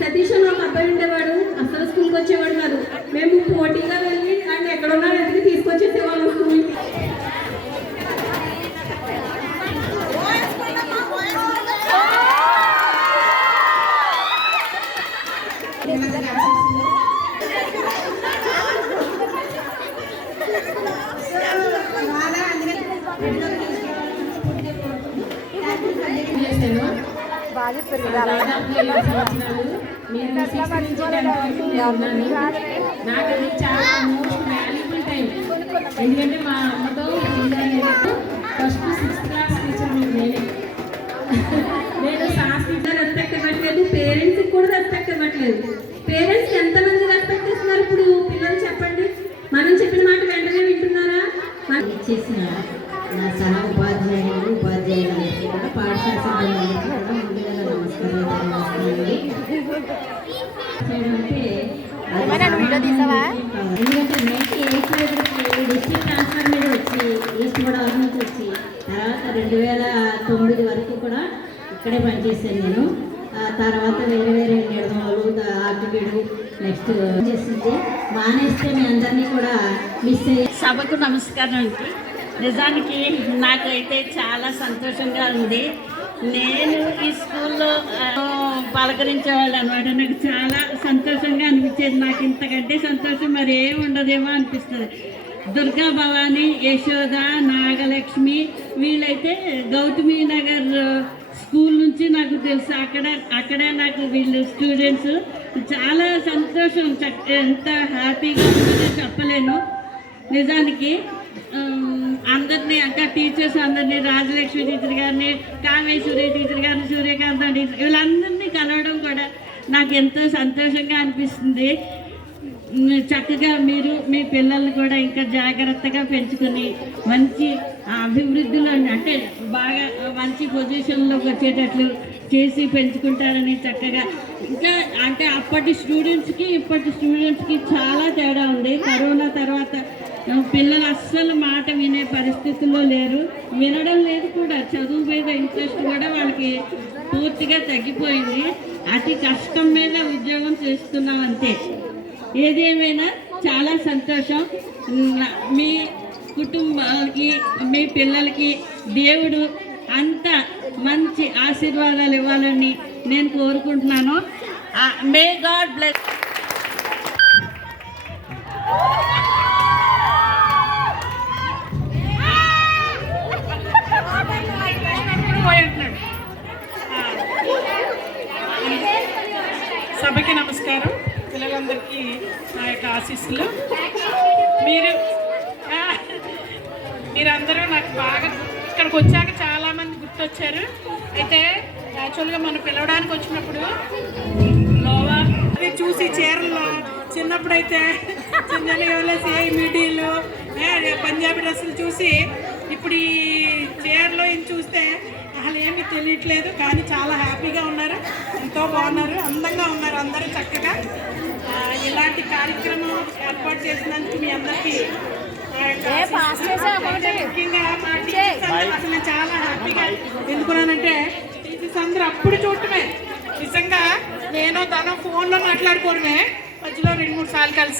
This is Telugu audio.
సతీష్ అని ఒక అబ్బాయి ఉండేవాడు, అసలు స్కూల్కి వచ్చేవాడు కాదు. మేము పోటీగా వెళ్ళి అండ్ ఎక్కడున్నా వెతికి తీసుకొచ్చేసేవాళ్ళం స్కూల్కి. నాకు అది చాలా మోస్ట్ వాల్యుబుల్ టైం. ఎందుకంటే మా అమ్మతో ఫస్ట్ 6th క్లాస్ టీచర్ నేనే. నేను శాస్త్రీగా రెస్పెక్ట్ ఇవ్వట్లేదు, పేరెంట్స్కి కూడా రెస్పెక్ట్ ఇవ్వట్లేదు. పేరెంట్స్కి ఎంతమంది రెస్పెక్ట్ ఇస్తున్నారు ఇప్పుడు పిల్లలు చెప్పండి? మనం చెప్పిన మాట వెంటనే వింటున్నారా? చేసిన నా సహ ఉపాధ్యాయులు ఉపాధ్యాయులందరికీ కూడా పాఠశాల సిబ్బందికి కూడా ముందుగా నమస్కారం ఎందుకంటే 98 డిస్ట్రిక్ట్ ట్రాన్స్ఫర్ మీద వచ్చి ఈస్ట్ గోదావరి నుంచి వచ్చి తర్వాత 2009 వరకు కూడా ఇక్కడే పనిచేశాను నేను. తర్వాత వేరే వేరే నిర్మలు ఆర్టికేడు నెక్స్ట్ చేసింది మానేస్తే మీ అందరినీ కూడా మిస్ అయ్యి. సభకు నమస్కారం అండి. నిజానికి నాకైతే చాలా సంతోషంగా ఉంది. నేను ఈ స్కూల్లో పలకరించేవాళ్ళు అనమాట. నాకు చాలా సంతోషంగా అనిపించేది. నాకు ఇంతకంటే సంతోషం మరి ఏమి ఉండదేమో అనిపిస్తుంది. దుర్గా భవాని, యశోద, నాగలక్ష్మి వీళ్ళైతే గౌతమి నగర్ స్కూల్ నుంచి నాకు తెలుసు. అక్కడ నాకు వీళ్ళు స్టూడెంట్స్. చాలా సంతోషం, ఎంత హ్యాపీగా ఉంటుందో చెప్పలేను. నిజానికి అందరినీ అంటే టీచర్స్ అందరినీ, రాజలక్ష్మి టీచర్ గారిని, కామేశ్వరి టీచర్ గారిని, సూర్యకాంత టీచర్ వీళ్ళందరినీ కలవడం కూడా నాకు ఎంతో సంతోషంగా అనిపిస్తుంది. చక్కగా మీరు మీ పిల్లల్ని కూడా ఇంకా జాగ్రత్తగా పెంచుకొని మంచి అభివృద్ధిలో అంటే బాగా మంచి పొజిషన్లోకి వచ్చేటట్లు చేసి పెంచుకుంటారని చక్కగా. ఇంకా అంటే అప్పటి స్టూడెంట్స్కి ఇప్పటి స్టూడెంట్స్కి చాలా తేడా ఉంది. కరోనా తర్వాత పిల్లలు అస్సలు మాట వినే పరిస్థితుల్లో లేరు, వినడం లేదు కూడా. చదువు మీద ఇంట్రెస్ట్ కూడా వాళ్ళకి పూర్తిగా తగ్గిపోయింది. అతి కష్టం మీద ఉద్యోగం చేస్తున్నాం అంతే. ఏదేమైనా చాలా సంతోషం. మీ కుటుంబానికి మీ పిల్లలకి దేవుడు అంత మంచి ఆశీర్వాదాలు ఇవ్వాలని నేను కోరుకుంటున్నాను. May God bless. సభకి నమస్కారం. పిల్లలందరికీ నా యొక్క ఆశీస్సులు. మీరందరూ నాకు బాగా ఇక్కడికి వచ్చాక చాలామంది గుర్తొచ్చారు. అయితే యాక్చువల్గా మనం పిలవడానికి వచ్చినప్పుడు లోవా అది చూసి చీరలు చిన్నప్పుడైతే చిన్న మీటీలు పంజాబీ డ్రెస్సులు చూసి ఇప్పుడు ఈ చీరలో ఇది చూస్తే అసలు ఏమీ తెలియట్లేదు. కానీ చాలా హ్యాపీగా ఉన్నారు, ఎంతో బాగున్నారు, అందంగా ఉన్నారు అందరూ చక్కగా. ఇలాంటి కార్యక్రమం ఏర్పాటు చేసినందుకు మీ అందరికీ ముఖ్యంగా మా టీచర్స్ అసలు నేను చాలా హ్యాపీగా ఎందుకున్నానంటే టీచర్స్ అందరూ అప్పుడు చూడటమే. నిజంగా నేను తన ఫోన్లో మాట్లాడుకోవడమే, మధ్యలో 2-3 సార్లు కలిసి